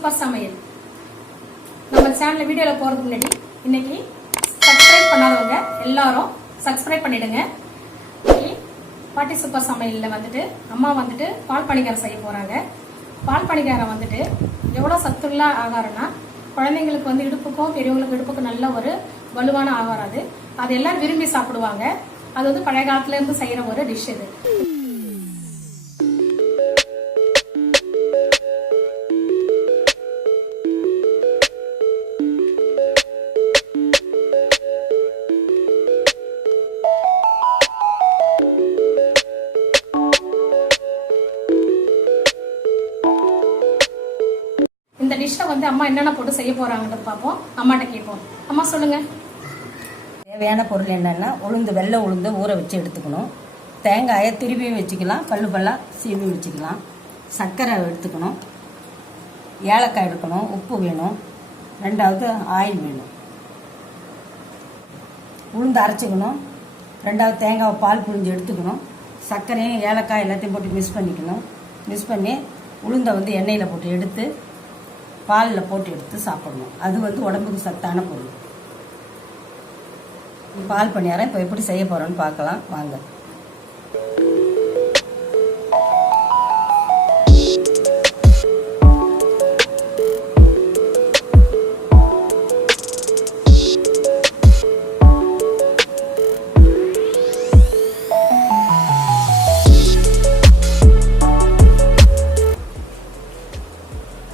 Super சமையல். நம்ம சேனல்ல வீடியோல போறதுக்கு முன்னாடி இன்னைக்கு சப்ஸ்கிரைப் பண்ணாதவங்க எல்லாரும் சப்ஸ்கிரைப் பண்ணிடுங்க. இன்னைக்கு பாட்டி சூப்பர் சமையல்ல வந்துட்டு அம்மா வந்துட்டு பால் பணியாரம் செய்ய போறாங்க. பால் பணியாரம் வந்துட்டு எவ்வளவு சத்துள்ள ஆகாரம்னா குழந்தைங்களுக்கு வந்து இடுப்புக்கும் பெரியவங்களுக்கு இடுப்புக்கும் நல்ல ஒரு வலுவான ஆகாரம் அது. அது எல்லாரும் விரும்பி சாப்பிடுவாங்க. அது வந்து பழைய காலத்துல இருந்து செய்யற ஒரு டிஷ் இது. இந்த டிஷ்ஷை வந்து அம்மா என்னென்ன போட்டு செய்ய போறாங்கன்னு பார்ப்போம். அம்மாட்ட கேட்போம். அம்மா சொல்லுங்க. தேவையான பொருள் என்னென்னா வெள்ளை உளுந்து ஊற வச்சு எடுத்துக்கணும். தேங்காயை திருப்பியும் வச்சுக்கலாம், பல்லா சீவி வச்சுக்கலாம். சர்க்கரை எடுத்துக்கணும், ஏலக்காய் எடுக்கணும், உப்பு வேணும், ரெண்டாவது ஆயில் வேணும். உளுந்து அரைச்சிக்கணும், ரெண்டாவது தேங்காவை பால் புழிஞ்சு எடுத்துக்கணும். சர்க்கரையும் ஏலக்காய் எல்லாத்தையும் போட்டு மிக்ஸ் பண்ணிக்கணும். மிக்ஸ் பண்ணி உளுந்தை வந்து எண்ணெயில் போட்டு எடுத்து பாலில் போட்டு எடுத்து சாப்பிடணும். அது வந்து உடம்புக்கு சத்தான பொருள். பால் பணியாரம் இப்போ எப்படி செய்ய போகிறோன்னு பார்க்கலாம் வாங்க.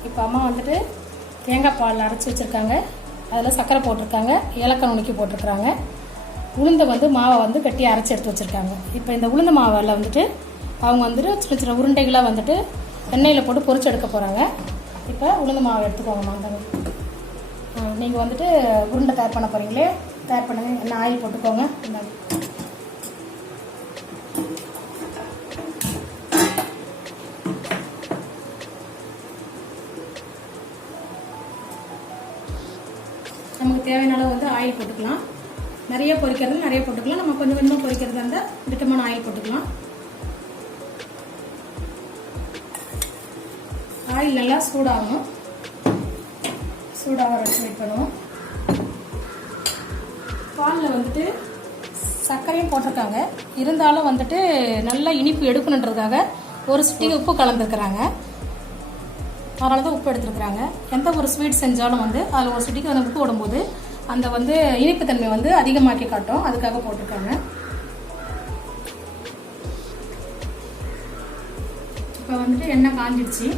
இப்போ அம்மா வந்துட்டு தேங்காய் பால் அரைச்சி வச்சுருக்காங்க. அதில் சர்க்கரை போட்டிருக்காங்க, ஏலக்காய் நுணுக்கி போட்டிருக்கிறாங்க. உளுந்தை வந்து மாவை வந்து கட்டி அரைச்சி எடுத்து வச்சுருக்காங்க. இப்போ இந்த உளுந்து மாவில் வந்துட்டு அவங்க வந்துட்டு சின்ன சின்ன உருண்டைகளாக வந்துட்டு எண்ணெயில் போட்டு பொரிச்சு எடுக்க போகிறாங்க. இப்போ உளுந்து மாவை எடுத்துக்கோங்க மாந்தாங்க. நீங்கள் வந்துட்டு உருண்டை தயார் பண்ண போகிறீங்களே, தயார் பண்ணுங்க. எண்ணெய் ஆயில் போட்டுக்கோங்க. நமக்கு தேவையான அளவு வந்து ஆயில் போட்டுக்கலாம். நிறைய பொரிக்கிறது நிறைய போட்டுக்கலாம். நம்ம கொஞ்சம் கொஞ்சமாக பொரிக்கிறதா இருந்தால் திட்டமான ஆயில் போட்டுக்கலாம். ஆயில் நல்லா சூடாகணும். சூடாக வச்சு வெயிட் பண்ணுவோம். பாலில் வந்துட்டு சர்க்கரையும் போட்டிருக்காங்க. இருந்தாலும் வந்துட்டு நல்லா இனிப்பு எடுக்கணுன்றதுக்காக ஒரு சிட்டிகை உப்பு கலந்துருக்குறாங்க. அதனால தான் உப்பு எடுத்துருக்குறாங்க. எந்த ஒரு ஸ்வீட் செஞ்சாலும் வந்து அதில் ஒரு சிட்டிக்கு வந்து உப்பு விடும்போது அந்த வந்து இனிப்புத்தன்மை வந்து அதிகமாக்கி காட்டும். அதுக்காக போட்டிருக்காங்க. இப்போ வந்துட்டு எண்ணெய் காஞ்சிடுச்சு.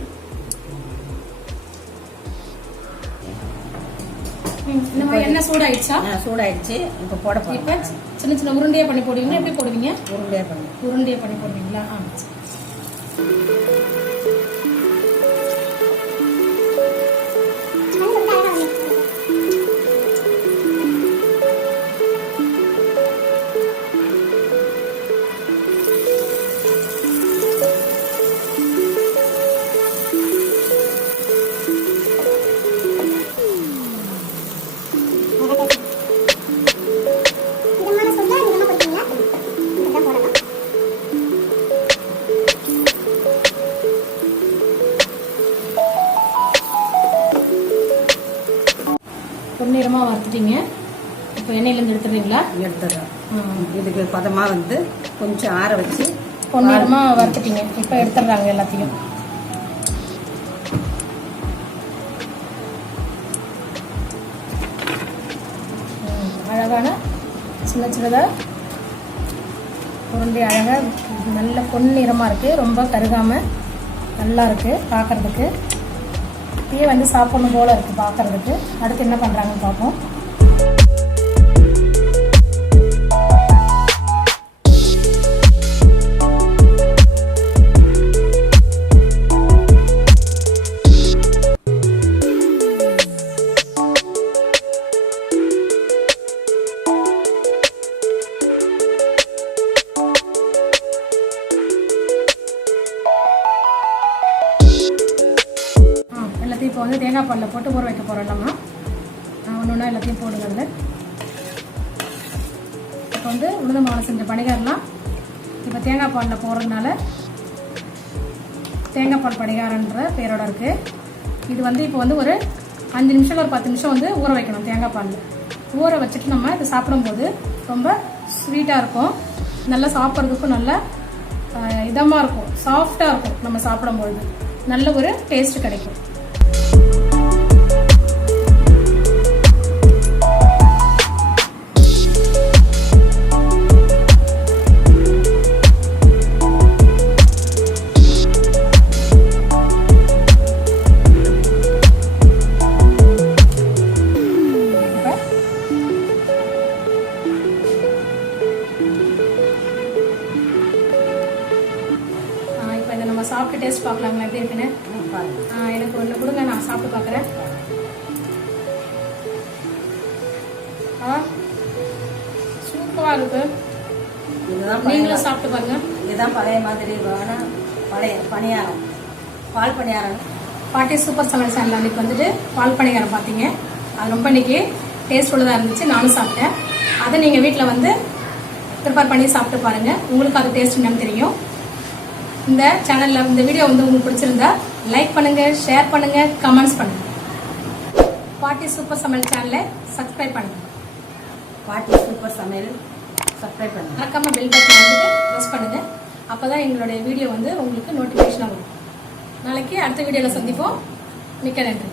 எண்ணெய் சூடாயிடுச்சா? சூடாயிடுச்சு. இப்போ போட போகிறோம். இப்போ சின்ன சின்ன உருண்டையாக பண்ணி போடுவீங்களா? எப்படி போடுவீங்க? உருண்டையாக பண்ணி போடுவீங்களா? பொன்னிறமாக வறுத்துட்டீங்க. இப்போ எண்ணெயிலேருந்து எடுத்துடுறீங்களா? எடுத்துடுறோம். இதுக்கு பதமாக வந்து கொஞ்சம் ஆற வச்சு பொன்னிறமாக வறுத்துட்டீங்க. இப்போ எடுத்துடுறாங்க எல்லாத்தையும். அழகான சின்ன சின்னதாக உருண்டை அழகாக நல்ல பொன்னிறமாக இருக்குது. ரொம்ப கருகாமல் நல்லா இருக்குது பார்க்குறதுக்கு. இப்பயே வந்து சாப்பிடணும் போல இருக்குது பார்க்குறதுக்கு. அடுத்து என்ன பண்ணுறாங்கன்னு பார்ப்போம். இப்போ வந்து தேங்காய் பாலில் போட்டு ஊற வைக்க போகிறோம். இல்லாமல் ஒன்று ஒன்றா எல்லாத்தையும் போடுங்க. அதில் இப்போ வந்து உளுந்து மாவு செஞ்ச பணிகாரம்லாம் இப்போ தேங்காய் பாலில் போடுறதுனால தேங்காய் பால் பணிகாரன்ற பேரோட இருக்குது. இது வந்து இப்போ வந்து ஒரு 5 நிமிஷம் ஒரு 10 நிமிஷம் வந்து ஊற வைக்கணும் தேங்காய் பாலில். ஊற வச்சுட்டு நம்ம இது சாப்பிடும்போது ரொம்ப ஸ்வீட்டாக இருக்கும், நல்லா சாப்பிட்றதுக்கும் நல்ல இதமாக இருக்கும், சாஃப்டாக இருக்கும். நம்ம சாப்பிடும்பொழுது நல்ல ஒரு டேஸ்ட் கிடைக்கும். இதை நம்ம சாப்பிட்டு டேஸ்ட் பார்க்கலாங்களா எப்படி இருக்குன்னு? எனக்கு ஒன்று கொடுங்க, நான் சாப்பிட்டு பார்க்குறேன். சூப்பராக இருக்கு. நீங்களும் சாப்பிட்டு பாருங்க. இதுதான் பழைய மாதிரி பழைய பனியாரம், பால் பனியாரம். பாட்டி சூப்பர் சமையல் சேனல் அன்னைக்கு வந்துட்டு பால் பனியாரம் பார்த்தீங்க. அது ரொம்ப இன்னைக்கு டேஸ்ட் உள்ளதாக இருந்துச்சு, நானும் சாப்பிட்டேன். அதை நீங்கள் வீட்டில் வந்து ப்ரிப்பேர் பண்ணி சாப்பிட்டு பாருங்கள், உங்களுக்கு அது டேஸ்ட் என்னன்னு தெரியும். இந்த சேனலில் இந்த வீடியோ வந்து உங்களுக்கு பிடிச்சிருந்தா லைக் பண்ணுங்கள், ஷேர் பண்ணுங்கள், கமெண்ட்ஸ் பண்ணுங்கள். பாட்டி சூப்பர் சமையல் சேனலை சப்ஸ்கிரைப் பண்ணுங்கள். பாட்டி சூப்பர் சமையல் சப்ஸ்கிரைப் பண்ணுங்கள். மறக்காமல் பெல் பட்டன் வந்துட்டு ப்ரெஸ் பண்ணுங்கள். அப்போ தான் எங்களுடைய வீடியோ வந்து உங்களுக்கு நோட்டிஃபிகேஷனாக வரும். நாளைக்கு அடுத்த வீடியோவில் சந்திப்போம். மிக்க நன்றி.